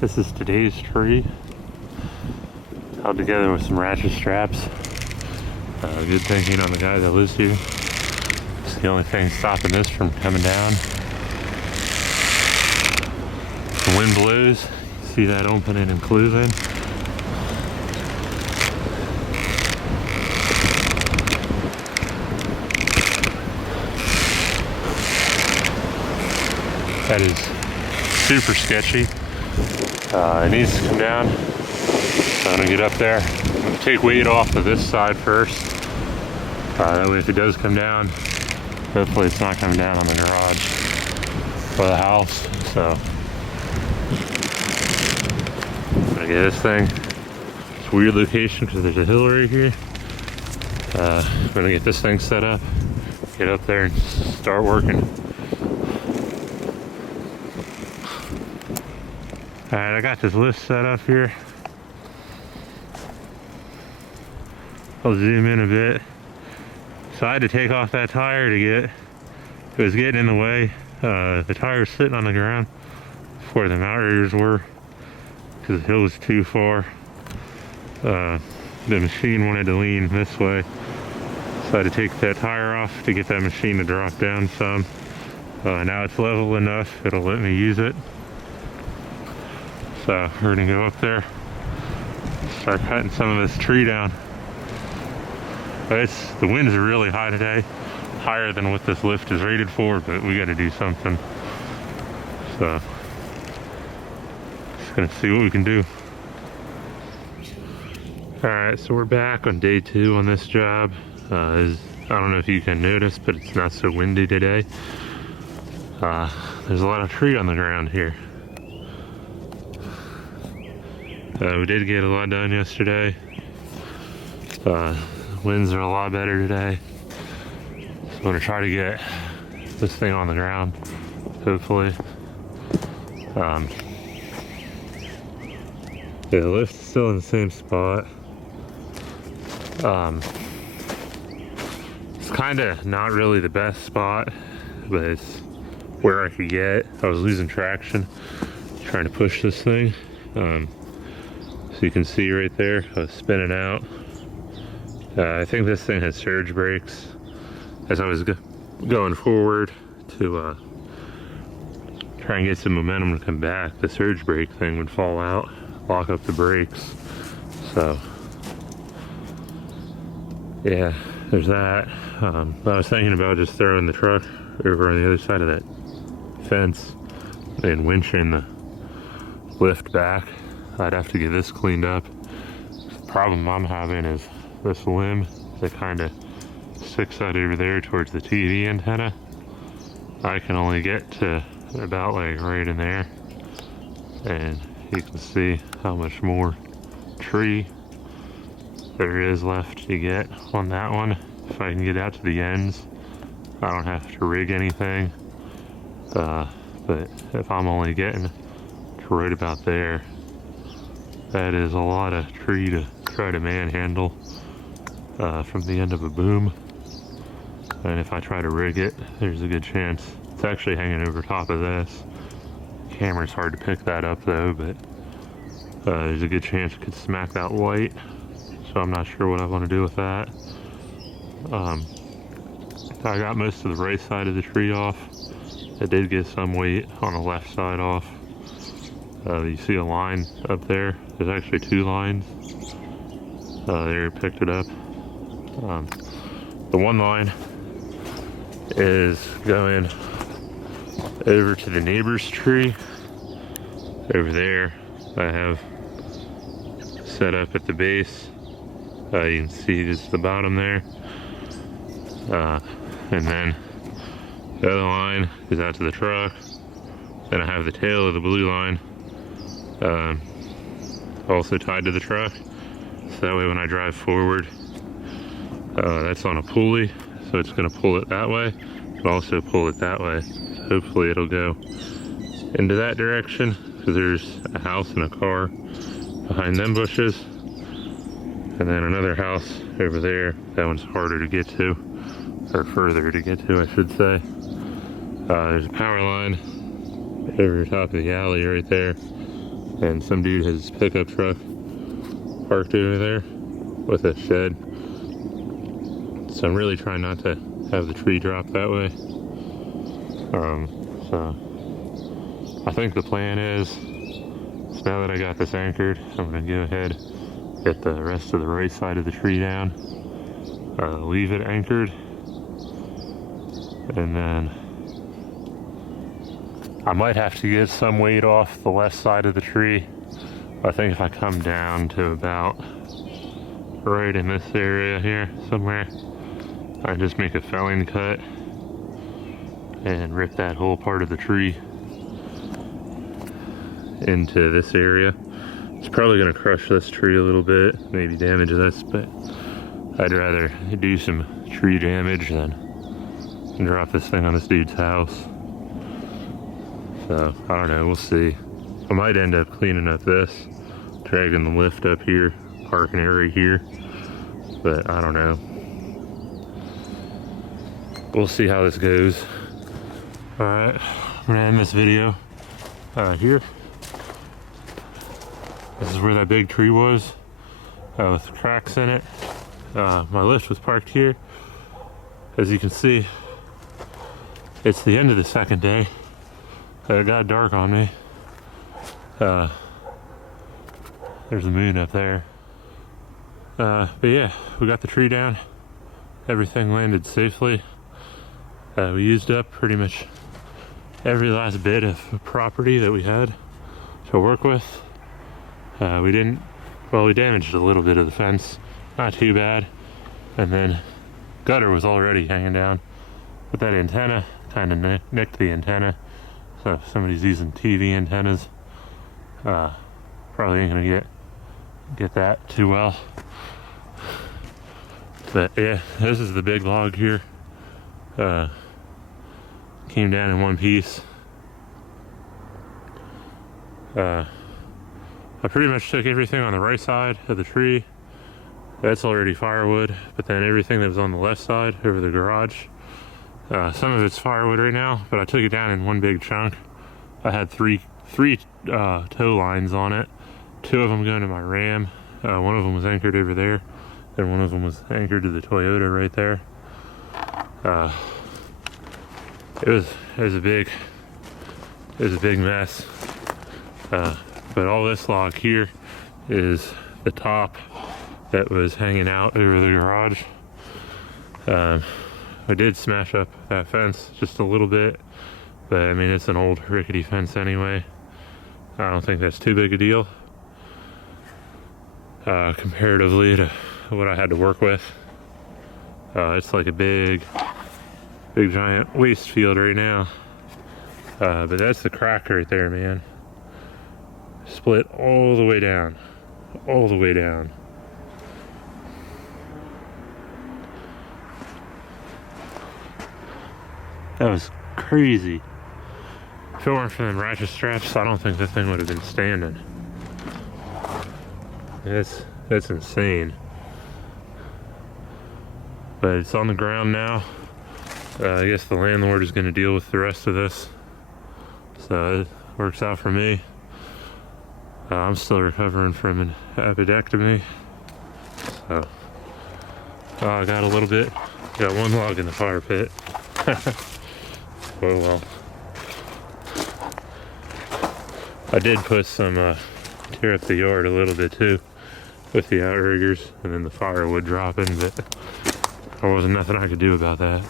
This is today's tree, held together with some ratchet straps. Good thinking on the guy that lives here. It's the only thing stopping this from coming down. The wind blows, you see that opening and closing. That is super sketchy. It needs to come down. So I'm gonna get up there. I'm gonna take weight off of this side first. That way if it does come down, hopefully it's not coming down on the garage or the house. So I'm gonna get this thing. It's a weird location because there's a hill right here. I'm gonna get this thing set up, get up there and start working. Alright, I got this lift set up here. I'll zoom in a bit. So I had to take off that tire to get, it was getting in the way. The tire was sitting on the ground where the mount rotors were because the hill was too far. The machine wanted to lean this way. So I had to take that tire off to get that machine to drop down some. Now it's level enough, it'll let me use it. So we're gonna go up there, start cutting some of this tree down. But the winds are really high today, higher than what this lift is rated for, but we gotta do something. So, just gonna see what we can do. Alright, so we're back on day 2 on this job. I don't know if you can notice, but it's not so windy today. There's a lot of tree on the ground here. We did get a lot done yesterday. Winds are a lot better today. So I'm gonna try to get this thing on the ground, hopefully. Yeah, the lift's still in the same spot. It's kinda not really the best spot, but it's where I could get. I was losing traction trying to push this thing. So you can see right there, I was spinning out. I think this thing has surge brakes. As I was going forward to try and get some momentum to come back, the surge brake thing would fall out, lock up the brakes. So, yeah, there's that. But I was thinking about just throwing the truck over on the other side of that fence and winching the lift back. I'd have to get this cleaned up. The problem I'm having is this limb that kind of sticks out over there towards the TV antenna. I can only get to about like right in there, and you can see how much more tree there is left to get on that one. If I can get out to the ends, I don't have to rig anything. But if I'm only getting to right about there, that is a lot of tree to try to manhandle from the end of a boom. And if I try to rig it, there's a good chance it's actually hanging over top of this. Camera's hard to pick that up though, but there's a good chance it could smack that light. So I'm not sure what I want to do with that. I got most of the right side of the tree off. I did get some weight on the left side off. You see a line up there. There's actually 2 lines. There, picked it up. The one line is going over to the neighbor's tree. Over there, I have set up at the base. You can see just the bottom there. And then the other line is out to the truck. Then I have the tail of the blue line also tied to the truck, so that way when I drive forward, that's on a pulley, so it's going to pull it that way, but also pull it that way. So hopefully it'll go into that direction, because there's a house and a car behind them bushes, and then another house over there. That one's harder to get to, or further to get to, I should say. There's a power line over the top of the alley right there. and some dude has his pickup truck parked over there with a shed. So I'm really trying not to have the tree drop that way. So I think the plan is, so now that I got this anchored, I'm gonna go ahead, get the rest of the right side of the tree down, leave it anchored, and then I might have to get some weight off the left side of the tree. I think if I come down to about right in this area here somewhere, I just make a felling cut and rip that whole part of the tree into this area. It's probably going to crush this tree a little bit, maybe damage this, but I'd rather do some tree damage than drop this thing on this dude's house. So I don't know, we'll see. I might end up cleaning up this, dragging the lift up here, parking it right here, but I don't know. We'll see how this goes. Alright, I'm gonna end this video here. This is where that big tree was, with cracks in it. My lift was parked here. As you can see, it's the end of the second day. It got dark on me. There's the moon up there. But yeah, we got the tree down. Everything landed safely. We used up pretty much every last bit of property that we had to work with. We damaged a little bit of the fence, not too bad. And then gutter was already hanging down. But that antenna kind of nicked the antenna. So if somebody's using TV antennas, probably ain't gonna get that too well. But yeah, this is the big log here. Came down in one piece. I pretty much took everything on the right side of the tree. That's already firewood, but then everything that was on the left side over the garage, some of it's firewood right now, but I took it down in one big chunk. I had three tow lines on it. Two of them going to my Ram. One of them was anchored over there, and one of them was anchored to the Toyota right there. It was a big mess. But all this log here is the top that was hanging out over the garage. I did smash up that fence just a little bit, but I mean, it's an old rickety fence anyway. I don't think that's too big a deal, comparatively to what I had to work with. It's like a big giant waste field right now. But that's the crack right there, man. Split all the way down. All the way down. That was crazy. If it weren't for them ratchet straps, I don't think this thing would have been standing. That's insane. But it's on the ground now. I guess the landlord is going to deal with the rest of this. So it works out for me. I'm still recovering from an appendectomy. So I got a little bit. Got one log in the fire pit. Oh well. I did put some tear up the yard a little bit too with the outriggers and then the firewood dropping, but there wasn't nothing I could do about that.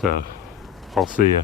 So I'll see ya.